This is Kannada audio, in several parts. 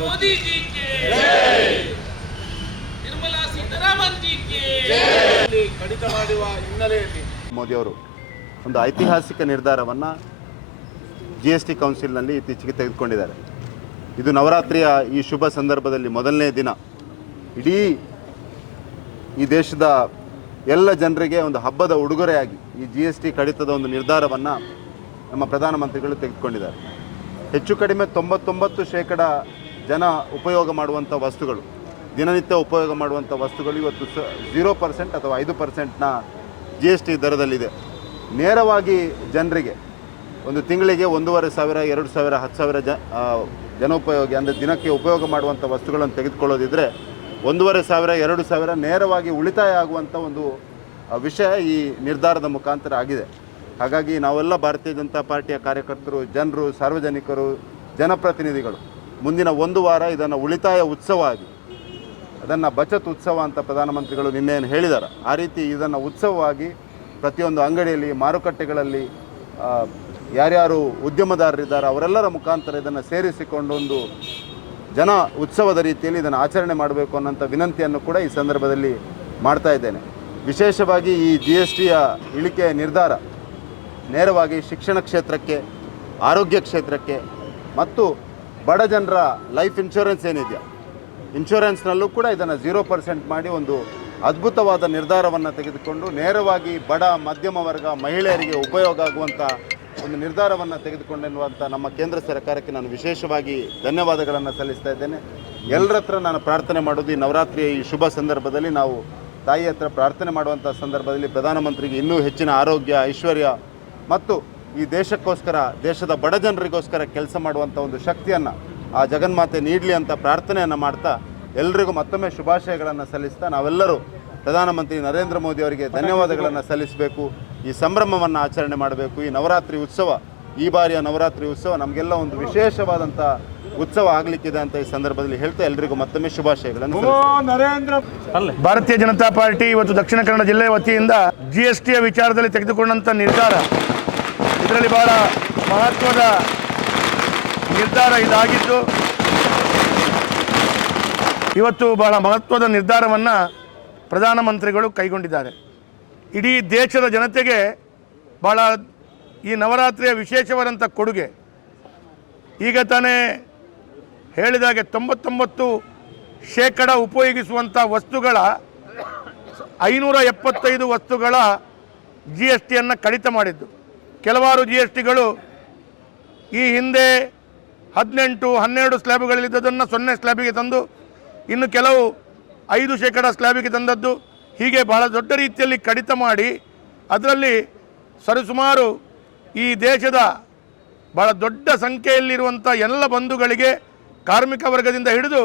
मोदी जी के निर्मला सीतारामन जी के ಇಲ್ಲಿ ಕಡಿತ ಮಾಡುವ ಹಿನ್ನೆಲೆಯಲ್ಲಿ ಮೋದಿಯವರು ಒಂದು ಐತಿಹಾಸಿಕ ನಿರ್ಧಾರವನ್ನು ಜಿ ಎಸ್ ಟಿ ಕೌನ್ಸಿಲ್ನಲ್ಲಿ ಇತ್ತೀಚೆಗೆ ತೆಗೆದುಕೊಂಡಿದ್ದಾರೆ ಇದು ನವರಾತ್ರಿಯ ಈ ಶುಭ ಸಂದರ್ಭದಲ್ಲಿ ಮೊದಲನೇ ದಿನ ಇಡೀ ಈ ದೇಶದ ಎಲ್ಲ ಜನರಿಗೆ ಒಂದು ಹಬ್ಬದ ಉಡುಗೊರೆಯಾಗಿ ಈ ಜಿ ಎಸ್ ಟಿ ಕಡಿತದ ಒಂದು ನಿರ್ಧಾರವನ್ನು ನಮ್ಮ ಪ್ರಧಾನಮಂತ್ರಿಗಳು ತೆಗೆದುಕೊಂಡಿದ್ದಾರೆ ಹೆಚ್ಚು ಕಡಿಮೆ ತೊಂಬತ್ತೊಂಬತ್ತು ಶೇಕಡ ಜನ ಉಪಯೋಗ ಮಾಡುವಂಥ ವಸ್ತುಗಳು, ದಿನನಿತ್ಯ ಉಪಯೋಗ ಮಾಡುವಂಥ ವಸ್ತುಗಳು ಇವತ್ತು ಸ ಝೀರೋ ಪರ್ಸೆಂಟ್ ಅಥವಾ ಐದು ಪರ್ಸೆಂಟ್ನ ಜಿ ಎಸ್ ಟಿ ದರದಲ್ಲಿದೆ. ನೇರವಾಗಿ ಜನರಿಗೆ, ಒಂದು ತಿಂಗಳಿಗೆ ಒಂದೂವರೆ ಸಾವಿರ, ಎರಡು ಸಾವಿರ, ಹತ್ತು ಸಾವಿರ ಜ ಜನೋಪಯೋಗಿ ಅಂದರೆ ದಿನಕ್ಕೆ ಉಪಯೋಗ ಮಾಡುವಂಥ ವಸ್ತುಗಳನ್ನು ತೆಗೆದುಕೊಳ್ಳೋದಿದ್ದರೆ ಒಂದೂವರೆ ಸಾವಿರ, ಎರಡು ಸಾವಿರ ನೇರವಾಗಿ ಉಳಿತಾಯ ಆಗುವಂಥ ಒಂದು ವಿಷಯ ಈ ನಿರ್ಧಾರದ ಮುಖಾಂತರ ಆಗಿದೆ. ಹಾಗಾಗಿ ನಾವೆಲ್ಲ ಭಾರತೀಯ ಜನತಾ ಪಾರ್ಟಿಯ ಕಾರ್ಯಕರ್ತರು, ಜನರು, ಸಾರ್ವಜನಿಕರು, ಜನಪ್ರತಿನಿಧಿಗಳು ಮುಂದಿನ ಒಂದು ವಾರ ಇದನ್ನು ಉಳಿತಾಯ ಉತ್ಸವ ಆಗಿ ಅದನ್ನು ಬಚತ್ ಉತ್ಸವ ಅಂತ ಪ್ರಧಾನಮಂತ್ರಿಗಳು ನಿನ್ನೆಯನ್ನು ಹೇಳಿದ್ದಾರೆ ಆ ರೀತಿ ಇದನ್ನು ಉತ್ಸವವಾಗಿ ಪ್ರತಿಯೊಂದು ಅಂಗಡಿಯಲ್ಲಿ, ಮಾರುಕಟ್ಟೆಗಳಲ್ಲಿ ಯಾರ್ಯಾರು ಉದ್ಯಮದಾರರಿದ್ದಾರೆ ಅವರೆಲ್ಲರ ಮುಖಾಂತರ ಇದನ್ನು ಸೇರಿಸಿಕೊಂಡು ಒಂದು ಜನ ಉತ್ಸವದ ರೀತಿಯಲ್ಲಿ ಇದನ್ನು ಆಚರಣೆ ಮಾಡಬೇಕು ಅನ್ನೋಂಥ ವಿನಂತಿಯನ್ನು ಕೂಡ ಈ ಸಂದರ್ಭದಲ್ಲಿ ಮಾಡ್ತಾ ಇದ್ದೇನೆ. ವಿಶೇಷವಾಗಿ ಈ ಜಿ ಎಸ್ ಟಿಯ ಇಳಿಕೆಯ ನಿರ್ಧಾರ, ನೇರವಾಗಿ ಶಿಕ್ಷಣ ಕ್ಷೇತ್ರಕ್ಕೆ, ಆರೋಗ್ಯ ಕ್ಷೇತ್ರಕ್ಕೆ ಮತ್ತು ಬಡ ಜನರ ಲೈಫ್ ಇನ್ಶೂರೆನ್ಸ್ ಏನಿದೆಯಾ? ಇನ್ಶೂರೆನ್ಸ್ನಲ್ಲೂ ಕೂಡ ಇದನ್ನು ಜೀರೋ ಪರ್ಸೆಂಟ್ ಮಾಡಿ ಒಂದು ಅದ್ಭುತವಾದ ನಿರ್ಧಾರವನ್ನು ತೆಗೆದುಕೊಂಡು ನೇರವಾಗಿ ಬಡ, ಮಧ್ಯಮ ವರ್ಗ, ಮಹಿಳೆಯರಿಗೆ ಉಪಯೋಗ ಆಗುವಂಥ ಒಂದು ನಿರ್ಧಾರವನ್ನು ತೆಗೆದುಕೊಂಡೆನ್ನುವಂಥ ನಮ್ಮ ಕೇಂದ್ರ ಸರ್ಕಾರಕ್ಕೆ ನಾನು ವಿಶೇಷವಾಗಿ ಧನ್ಯವಾದಗಳನ್ನು ಸಲ್ಲಿಸ್ತಾ ಇದ್ದೇನೆ. ಎಲ್ಲರ ಹತ್ರ ನಾನು ಪ್ರಾರ್ಥನೆ ಮಾಡೋದು ಈ ನವರಾತ್ರಿಯ ಈ ಶುಭ ಸಂದರ್ಭದಲ್ಲಿ ನಾವು ತಾಯಿ ಹತ್ರ ಪ್ರಾರ್ಥನೆ ಮಾಡುವಂಥ ಸಂದರ್ಭದಲ್ಲಿ ಪ್ರಧಾನಮಂತ್ರಿಗೆ ಇನ್ನೂ ಹೆಚ್ಚಿನ ಆರೋಗ್ಯ, ಐಶ್ವರ್ಯ ಮತ್ತು ಈ ದೇಶಕ್ಕೋಸ್ಕರ ದೇಶದ ಬಡ ಜನರಿಗೋಸ್ಕರ ಕೆಲಸ ಮಾಡುವಂಥ ಒಂದು ಶಕ್ತಿಯನ್ನು ಆ ಜಗನ್ಮಾತೆ ನೀಡಲಿ ಅಂತ ಪ್ರಾರ್ಥನೆಯನ್ನು ಮಾಡ್ತಾ ಎಲ್ರಿಗೂ ಮತ್ತೊಮ್ಮೆ ಶುಭಾಶಯಗಳನ್ನು ಸಲ್ಲಿಸ್ತಾ ನಾವೆಲ್ಲರೂ ಪ್ರಧಾನಮಂತ್ರಿ ನರೇಂದ್ರ ಮೋದಿ ಅವರಿಗೆ ಧನ್ಯವಾದಗಳನ್ನು ಸಲ್ಲಿಸಬೇಕು. ಈ ಸಂಭ್ರಮವನ್ನು ಆಚರಣೆ ಮಾಡಬೇಕು. ಈ ನವರಾತ್ರಿ ಉತ್ಸವ ಈ ಬಾರಿಯ ನವರಾತ್ರಿ ಉತ್ಸವ ನಮಗೆಲ್ಲ ಒಂದು ವಿಶೇಷವಾದಂಥ ಉತ್ಸವ ಆಗಲಿಕ್ಕಿದೆ ಅಂತ ಈ ಸಂದರ್ಭದಲ್ಲಿ ಹೇಳ್ತಾ ಎಲ್ರಿಗೂ ಮತ್ತೊಮ್ಮೆ ಶುಭಾಶಯಗಳನ್ನು ಭಾರತೀಯ ಜನತಾ ಪಾರ್ಟಿ ಇವತ್ತು ದಕ್ಷಿಣ ಕನ್ನಡ ಜಿಲ್ಲೆ ವತಿಯಿಂದ ಜಿ ಎಸ್ ಟಿಯ ವಿಚಾರದಲ್ಲಿ ತೆಗೆದುಕೊಂಡಂತ ನಿರ್ಧಾರ. ಇದರಲ್ಲಿ ಬಹಳ ಮಹತ್ವದ ನಿರ್ಧಾರ ಇದಾಗಿದ್ದು, ಇವತ್ತು ಬಹಳ ಮಹತ್ವದ ನಿರ್ಧಾರವನ್ನು ಪ್ರಧಾನಮಂತ್ರಿಗಳು ಕೈಗೊಂಡಿದ್ದಾರೆ. ಇಡೀ ದೇಶದ ಜನತೆಗೆ ಬಹಳ ಈ ನವರಾತ್ರಿಯ ವಿಶೇಷವಾದಂಥ ಕೊಡುಗೆ. ಈಗ ತಾನೇ ಹೇಳಿದಾಗೆ ತೊಂಬತ್ತೊಂಬತ್ತು ಶೇಕಡ ಉಪಯೋಗಿಸುವಂಥ ವಸ್ತುಗಳ ಐನೂರ ಎಪ್ಪತ್ತೈದು ವಸ್ತುಗಳ ಜಿ ಎಸ್ ಟಿಯನ್ನು ಕಡಿತ ಮಾಡಿದ್ದು. ಕೆಲವಾರು ಜಿ ಎಸ್ ಟಿಗಳು ಈ ಹಿಂದೆ ಹದಿನೆಂಟು, ಹನ್ನೆರಡು ಸ್ಲ್ಯಾಬ್ಗಳಲ್ಲಿದ್ದದನ್ನು ಸೊನ್ನೆ ಸ್ಲ್ಯಾಬಿಗೆ ತಂದು, ಇನ್ನು ಕೆಲವು ಐದು ಶೇಕಡ ಸ್ಲ್ಯಾಬಿಗೆ ತಂದದ್ದು. ಹೀಗೆ ಬಹಳ ದೊಡ್ಡ ರೀತಿಯಲ್ಲಿ ಕಡಿತ ಮಾಡಿ, ಅದರಲ್ಲಿ ಸರಿಸುಮಾರು ಈ ದೇಶದ ಬಹಳ ದೊಡ್ಡ ಸಂಖ್ಯೆಯಲ್ಲಿರುವಂಥ ಎಲ್ಲ ಬಂಧುಗಳಿಗೆ, ಕಾರ್ಮಿಕ ವರ್ಗದಿಂದ ಹಿಡಿದು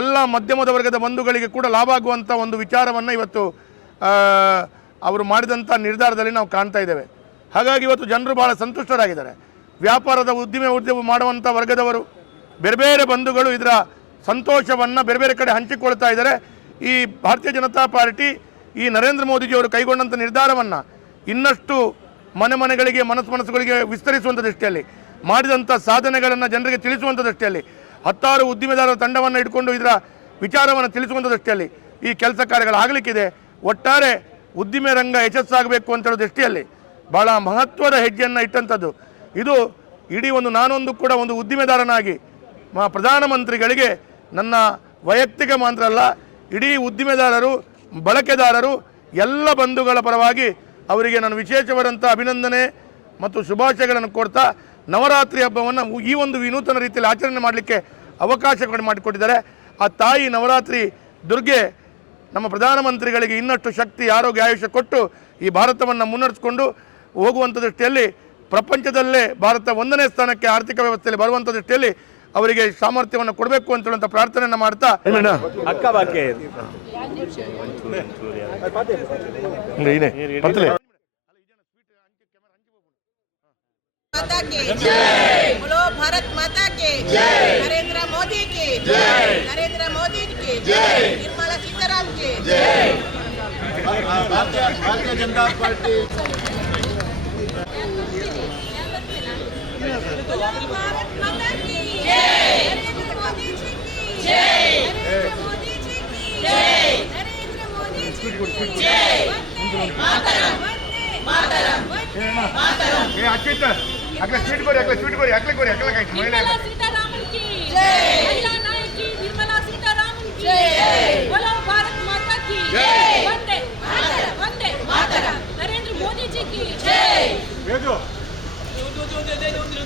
ಎಲ್ಲ ಮಧ್ಯಮದ ವರ್ಗದ ಬಂಧುಗಳಿಗೆ ಕೂಡ ಲಾಭ ಆಗುವಂಥ ಒಂದು ವಿಚಾರವನ್ನು ಇವತ್ತು ಅವರು ಮಾಡಿದಂಥ ನಿರ್ಧಾರದಲ್ಲಿ ನಾವು ಕಾಣ್ತಾ ಇದ್ದೇವೆ. ಹಾಗಾಗಿ ಇವತ್ತು ಜನರು ಭಾಳ ಸಂತುಷ್ಟರಾಗಿದ್ದಾರೆ. ವ್ಯಾಪಾರದ ಉದ್ದಿಮೆ ಉದ್ಯಮ ಮಾಡುವಂಥ ವರ್ಗದವರು, ಬೇರೆ ಬೇರೆ ಬಂಧುಗಳು ಇದರ ಸಂತೋಷವನ್ನು ಬೇರೆ ಬೇರೆ ಕಡೆ ಹಂಚಿಕೊಳ್ತಾ ಇದ್ದಾರೆ. ಈ ಭಾರತೀಯ ಜನತಾ ಪಾರ್ಟಿ ಈ ನರೇಂದ್ರ ಮೋದಿಜಿಯವರು ಕೈಗೊಂಡಂಥ ನಿರ್ಧಾರವನ್ನು ಇನ್ನಷ್ಟು ಮನೆ ಮನೆಗಳಿಗೆ, ಮನಸ್ಸು ಮನಸ್ಸುಗಳಿಗೆ ವಿಸ್ತರಿಸುವಂಥ ದೃಷ್ಟಿಯಲ್ಲಿ ಮಾಡಿದಂಥ ಸಾಧನೆಗಳನ್ನು ಜನರಿಗೆ ತಿಳಿಸುವಂಥ ದೃಷ್ಟಿಯಲ್ಲಿ, ಹತ್ತಾರು ಉದ್ದಿಮೆದಾರರ ತಂಡವನ್ನು ಇಟ್ಕೊಂಡು ಇದರ ವಿಚಾರವನ್ನು ತಿಳಿಸುವಂಥ ದೃಷ್ಟಿಯಲ್ಲಿ ಈ ಕೆಲಸ ಕಾರ್ಯಗಳಾಗಲಿಕ್ಕಿದೆ ಒಟ್ಟಾರೆ ಉದ್ದಿಮೆ ರಂಗ ಯಶಸ್ಸಾಗಬೇಕು ಅಂತ ಹೇಳೋ ದೃಷ್ಟಿಯಲ್ಲಿ ಬಹಳ ಮಹತ್ವದ ಹೆಜ್ಜೆಯನ್ನು ಇಟ್ಟಂಥದ್ದು. ಇದು ಇಡೀ ಒಂದು ನಾನೊಂದು ಕೂಡ ಒಂದು ಉದ್ದಿಮೆದಾರನಾಗಿ ಪ್ರಧಾನಮಂತ್ರಿಗಳಿಗೆ ನನ್ನ ವೈಯಕ್ತಿಕ ಮಾತ್ರ ಅಲ್ಲ, ಇಡೀ ಉದ್ದಿಮೆದಾರರು, ಬಳಕೆದಾರರು, ಎಲ್ಲ ಬಂಧುಗಳ ಪರವಾಗಿ ಅವರಿಗೆ ನಾನು ವಿಶೇಷವಾದಂಥ ಅಭಿನಂದನೆ ಮತ್ತು ಶುಭಾಶಯಗಳನ್ನು ಕೊಡ್ತಾ ನವರಾತ್ರಿ ಹಬ್ಬವನ್ನು ಈ ಒಂದು ವಿನೂತನ ರೀತಿಯಲ್ಲಿ ಆಚರಣೆ ಮಾಡಲಿಕ್ಕೆ ಅವಕಾಶ ಮಾಡಿಕೊಟ್ಟಿದ್ದಾರೆ. ಆ ತಾಯಿ ನವರಾತ್ರಿ ದುರ್ಗೆ ನಮ್ಮ ಪ್ರಧಾನಮಂತ್ರಿಗಳಿಗೆ ಇನ್ನಷ್ಟು ಶಕ್ತಿ, ಆರೋಗ್ಯ, ಆಯುಷ್ಯ ಕೊಟ್ಟು ಈ ಭಾರತವನ್ನು ಮುನ್ನಡೆಸಿಕೊಂಡು ಹೋಗುವಂಥ ದೃಷ್ಟಿಯಲ್ಲಿ ಪ್ರಪಂಚದಲ್ಲೇ ಭಾರತ ಒಂದನೇ ಸ್ಥಾನಕ್ಕೆ ಆರ್ಥಿಕ ವ್ಯವಸ್ಥೆಯಲ್ಲಿ ಬರುವಂಥ ದೃಷ್ಟಿಯಲ್ಲಿ ಅವರಿಗೆ ಸಾಮರ್ಥ್ಯವನ್ನು ಕೊಡಬೇಕು ಅಂತ ಹೇಳುವಂಥ ಪ್ರಾರ್ಥನೆಯನ್ನು ಮಾಡ್ತಾ ಭಾರತ್ ಮಾತಾ ನರೇಂದ್ರ ಮೋದಿ ನರೇಂದ್ರ ಮೋದಿ ನಿರ್ಮಲಾ ಸೀತಾರಾಮ್ ಭಾರತೀಯ ಜನತಾ ಪಾರ್ಟಿ. ಅಕ್ಕಿಟ್ಟ ಅಕ್ಕ ಸ್ವೀಟ್ ಕೊಡಿ ಅಕ್ಕ ಸ್ವೀಟ್ ಕೊಡಿ ಅಕ್ಕ ಕೊಡಿ ಅಕ್ಕ ಕಾಯ್ತು ಮಹಿಳೆ ಸೀತಾರಾಮನ್ ಕಿ ಜೈ ಮಹಿಳಾ ನಾಯಕಿ ನಿರ್ಮಲಾ ಸೀತಾರಾಮನ್ ಕಿ ಜೈ ಬೋಲೋ ಭಾರತ್ ಮಾತಾ ಕಿ ಜೈ ವಂದೇ ಮಾತರಂ ವಂದೇ ಮಾತರಂ ನರೇಂದ್ರ ಮೋದಿ ಜಿ ಕಿ ಜೈ ವೇದು